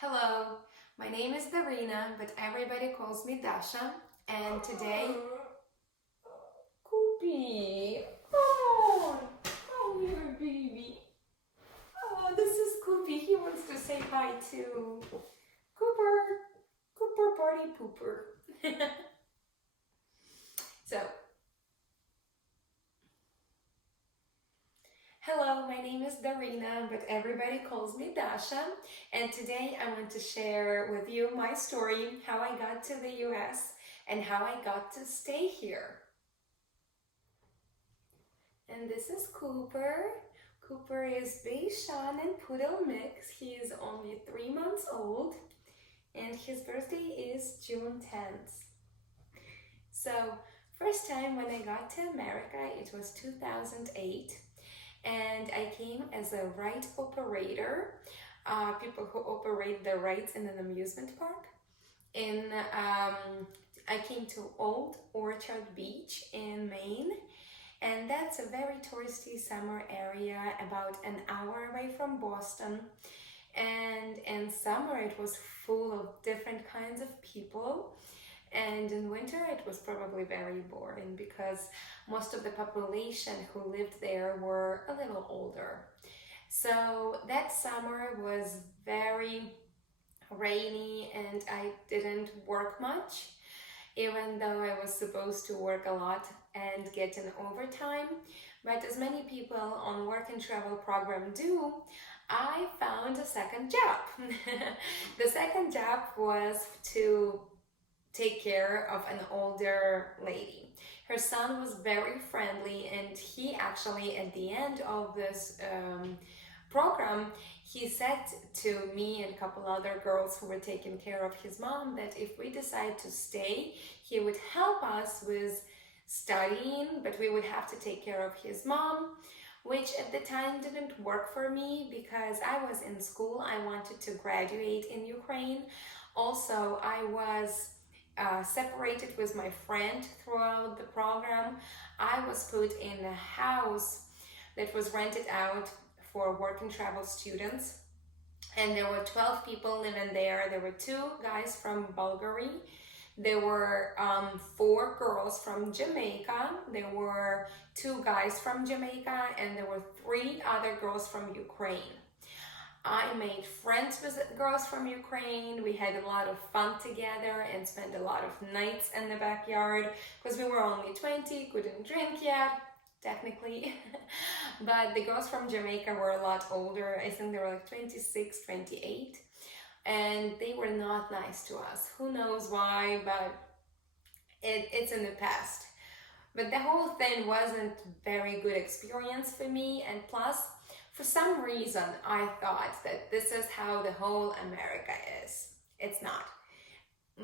Hello, my name is Darina, but everybody calls me Dasha, and today... Koopy! Oh, you're a baby. Oh, this is Koopy. He wants to say hi too. Cooper party pooper. So, hello, my name is Darina, but everybody calls me Dasha, and today I want to share with you my story, how I got to the US and how I got to stay here. And this is Cooper. Cooper is Bichon and Poodle mix. He is only 3 months old, and his birthday is June 10th. So, first time when I got to America, it was 2008. And I came as a ride operator, people who operate the rides in an amusement park. I came to Old Orchard Beach in Maine, and that's a very touristy summer area, about an hour away from Boston. And in summer it was full of different kinds of people. And in winter it was probably very boring because most of the population who lived there were a little older. So that summer was very rainy and I didn't work much, even though I was supposed to work a lot and get an overtime. But as many people on work and travel program do, I found a second job. The second job was to take care of an older lady. Her son was very friendly, and he actually, at the end of this program, he said to me and a couple other girls who were taking care of his mom that if we decide to stay, he would help us with studying, but we would have to take care of his mom, which at the time didn't work for me because I was in school. I wanted to graduate in Ukraine. Also, I was separated with my friend throughout the program. I was put in a house that was rented out for work and travel students, and there were 12 people living there. There were 2 guys from Bulgaria, there were 4 girls from Jamaica, there were 2 guys from Jamaica, and there were 3 other girls from Ukraine. I made friends with girls from Ukraine. We had a lot of fun together and spent a lot of nights in the backyard because we were only 20, couldn't drink yet, technically. But the girls from Jamaica were a lot older. I think they were like 26, 28. And they were not nice to us. Who knows why, but it's in the past. But the whole thing wasn't very good experience for me, and plus, for some reason, I thought that this is how the whole America is. It's not.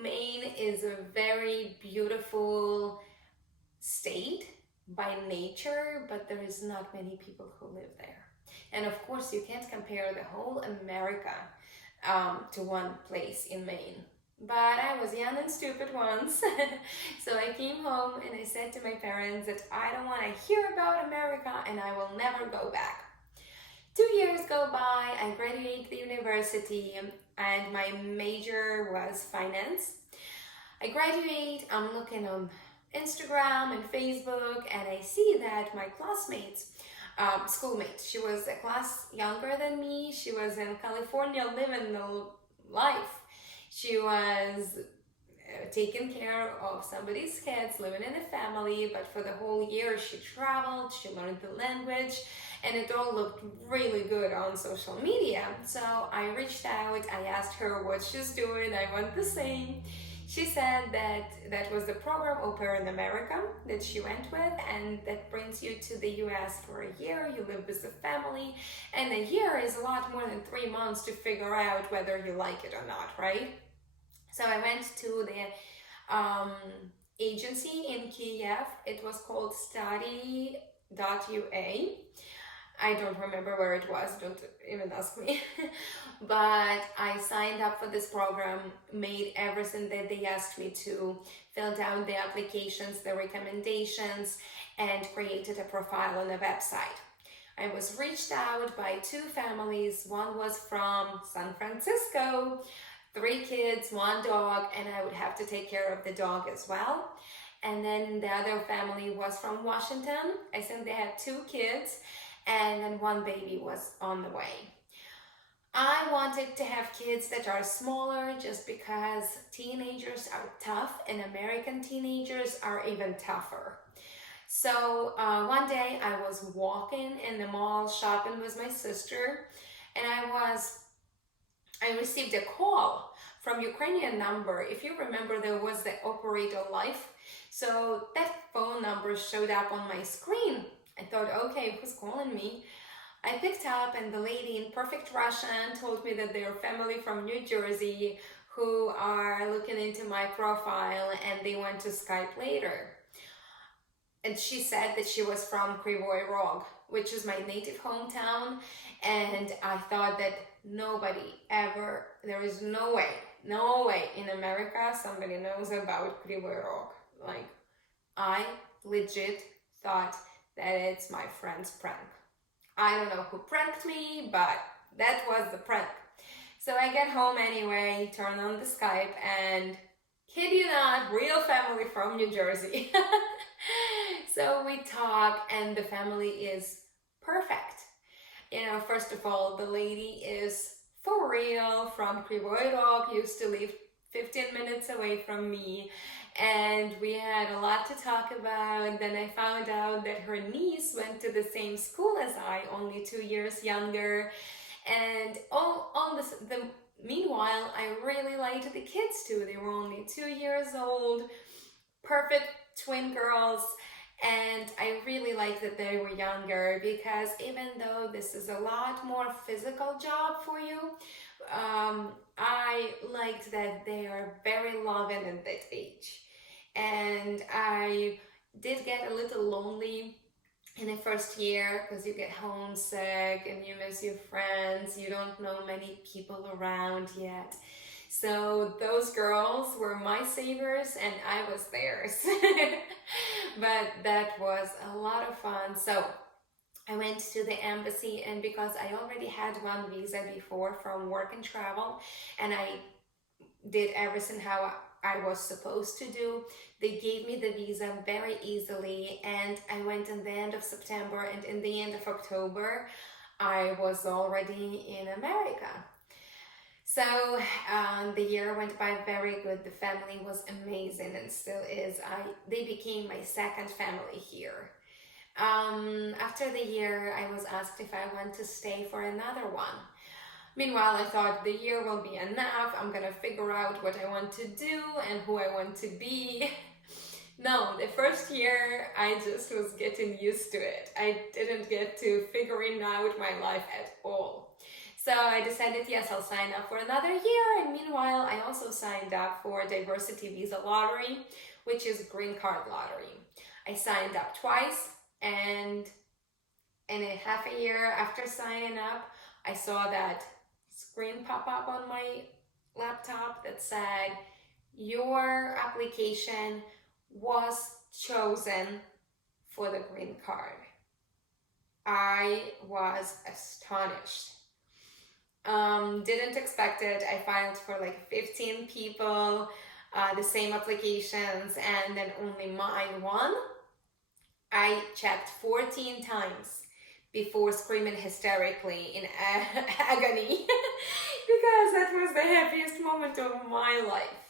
Maine is a very beautiful state by nature, but there is not many people who live there. And of course, you can't compare the whole America to one place in Maine. But I was young and stupid once, so I came home and I said to my parents that I don't want to hear about America and I will never go back. 2 years go by, I graduate the university, and my major was finance. I graduate, I'm looking on Instagram and Facebook, and I see that my classmates, schoolmate, she was a class younger than me, she was in California living the life. She was taking care of somebody's kids, living in a family, but for the whole year she traveled, she learned the language, and it all looked really good on social media. So I reached out, I asked her what she's doing, I want the same. She said that that was the program Au Pair in America that she went with, and that brings you to the US for a year, you live with the family, and a year is a lot more than 3 months to figure out whether you like it or not, right? So I went to the agency in Kiev. It was called study.ua. I don't remember where it was, don't even ask me. But I signed up for this program, made everything that they asked me to, filled out the applications, the recommendations, and created a profile on the website. I was reached out by two families. One was from San Francisco, 3 kids, 1 dog, and I would have to take care of the dog as well. And then the other family was from Washington. I think they had 2 kids, and then 1 baby was on the way. I wanted to have kids that are smaller just because teenagers are tough and American teenagers are even tougher. So one day I was walking in the mall shopping with my sister, and I received a call from Ukrainian number. If you remember, there was the operator life. So that phone number showed up on my screen. I thought, okay, who's calling me? I picked up, and the lady in perfect Russian told me that they're family from New Jersey who are looking into my profile and they want to Skype later. And she said that she was from Krivoy Rog, which is my native hometown. And I thought that there is no way in America somebody knows about Krivoy Rog. Like, I legit thought that it's my friend's prank. I don't know who pranked me, but that was the prank. So I get home anyway, turn on the Skype, and kid you not, real family from New Jersey. So we talk, and the family is perfect. First of all, the lady is for real from Krivoy Rog, used to live 15 minutes away from me, and we had a lot to talk about. Then I found out that her niece went to the same school as I, only 2 years younger. And meanwhile, I really liked the kids too. They were only 2 years old, perfect twin girls. And I really liked that they were younger, because even though this is a lot more physical job for you, I liked that they are very loving at that age. And I did get a little lonely in the first year, because you get homesick and you miss your friends. You don't know many people around yet. So those girls were my saviors and I was theirs. But that was a lot of fun. So I went to the embassy, and because I already had one visa before from work and travel, and I did everything how I was supposed to do, they gave me the visa very easily, and I went in the end of September, and in the end of October, I was already in America. So the year went by very good. The family was amazing and still is. They became my second family here. After the year, I was asked if I want to stay for another one. Meanwhile, I thought the year will be enough. I'm gonna figure out what I want to do and who I want to be. No, the first year, I just was getting used to it. I didn't get to figuring out my life at all. So I decided, yes, I'll sign up for another year. And meanwhile, I also signed up for diversity visa lottery, which is green card lottery. I signed up twice, and in a half a year after signing up, I saw that screen pop up on my laptop that said, your application was chosen for the green card. I was astonished. Didn't expect it. I filed for like 15 people, the same applications, and then only mine won. I checked 14 times before screaming hysterically in agony because that was the happiest moment of my life.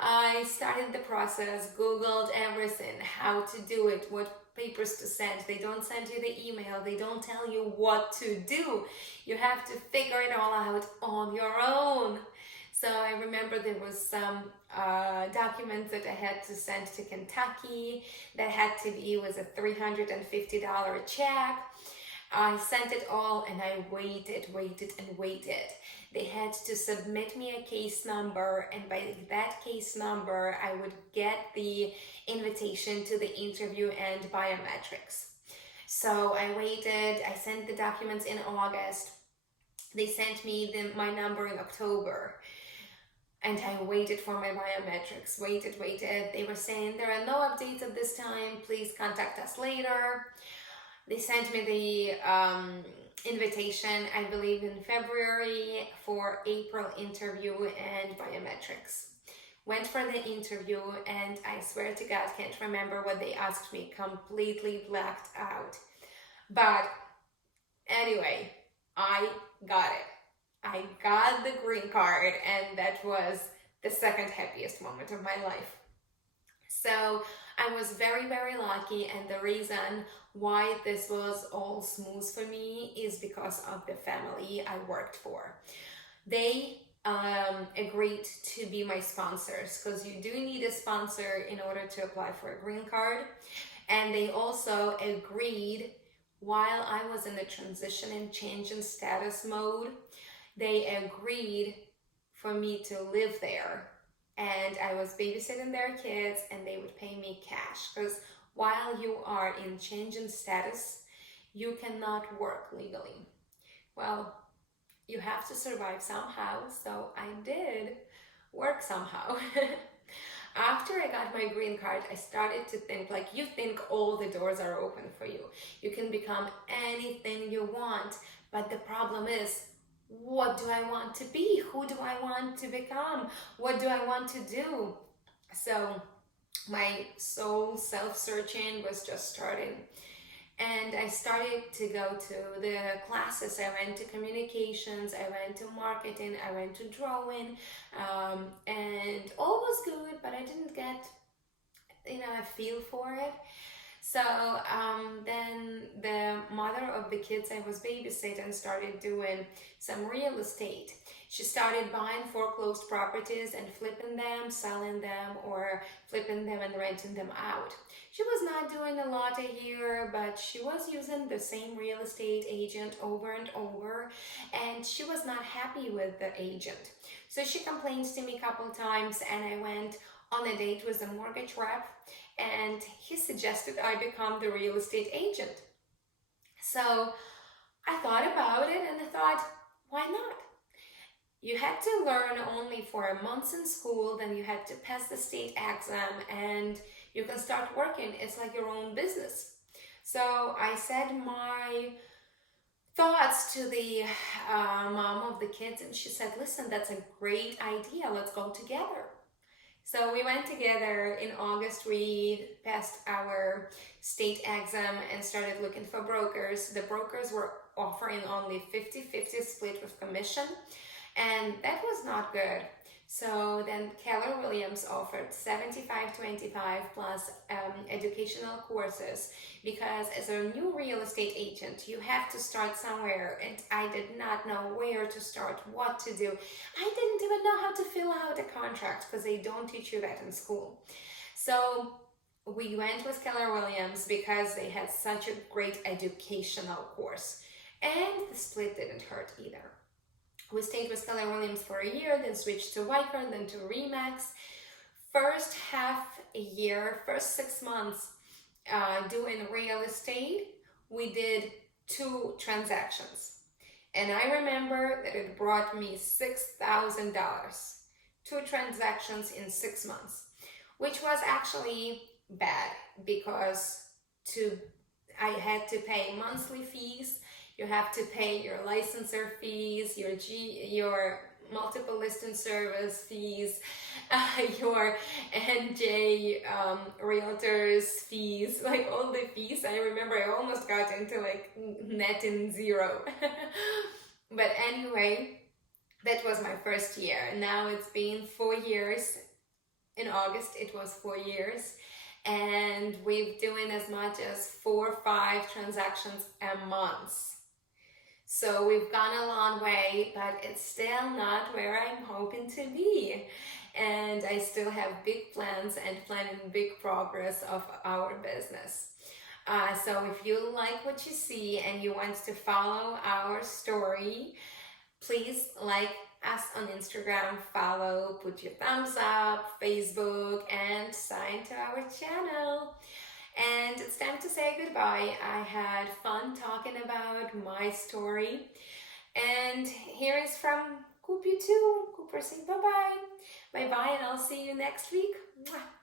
I started the process, Googled everything, how to do it, what papers to send. They don't send you the email. They don't tell you what to do. You have to figure it all out on your own. So I remember there was some documents that I had to send to Kentucky that had to be with a $350 check. I sent it all and I waited. They had to submit me a case number, and by that case number, I would get the invitation to the interview and biometrics. So I waited. I sent the documents in August. They sent me my number in October. And I waited for my biometrics, waited. They were saying there are no updates at this time. Please contact us later. They sent me the invitation, I believe in February, for April interview and biometrics. Went for the interview, and I swear to God, can't remember what they asked me, completely blacked out. But anyway, I got it. I got the green card, and that was the second happiest moment of my life. So I was very, very lucky, and the reason why this was all smooth for me is because of the family I worked for. They agreed to be my sponsors, because you do need a sponsor in order to apply for a green card. And they also agreed, while I was in the transition and change in status mode, they agreed for me to live there. And I was babysitting their kids, and they would pay me cash. Because while you are in change in status, you cannot work legally. Well, you have to survive somehow, so I did work somehow. After I got my green card, I started to think, like, you think all the doors are open for you. You can become anything you want, but the problem is, what do I want to be? Who do I want to become? What do I want to do? So my soul self-searching was just starting. And I started to go to the classes. I went to communications, I went to marketing, I went to drawing, and all was good, but I didn't get, a feel for it. So then the mother of the kids I was babysitting started doing some real estate. She started buying foreclosed properties and flipping them, selling them, or flipping them and renting them out. She was not doing a lot a year, but she was using the same real estate agent over and over, and she was not happy with the agent. So she complained to me a couple times, and I went on a date with a mortgage rep, and he suggested I become the real estate agent. So I thought about it, and I thought, why not? You had to learn only for a month in school, then you had to pass the state exam, and you can start working. It's like your own business. So I said my thoughts to the mom of the kids, and she said, listen, that's a great idea. Let's go together. So we went together in August. We passed our state exam and started looking for brokers. The brokers were offering only 50-50 split with commission, and that was not good. So then Keller Williams offered 75-25 plus educational courses, because as a new real estate agent, you have to start somewhere, and I did not know where to start, what to do. I didn't even know how to fill out a contract, because they don't teach you that in school. So we went with Keller Williams because they had such a great educational course, and the split didn't hurt either. We stayed with Keller Williams for a year, then switched to Wycor, then to Remax. First half a year, first 6 months doing real estate, we did 2 transactions. And I remember that it brought me $6,000. 2 transactions in 6 months, which was actually bad, because I had to pay monthly fees. You have to pay your licensor fees, your multiple listing service fees, your NJ realtors fees, like all the fees. I remember I almost got into like netting zero. But anyway, that was my first year. And now it's been 4 years. In August, it was 4 years. And we've doing as much as 4 or 5 transactions a month. So we've gone a long way, but it's still not where I'm hoping to be. And I still have big plans and planning big progress of our business. So if you like what you see and you want to follow our story, please like us on Instagram, follow, put your thumbs up, Facebook, and sign to our channel. And it's time to say goodbye. I had fun talking about my story. And here is from Cooper saying bye-bye. Bye-bye, and I'll see you next week. Mwah.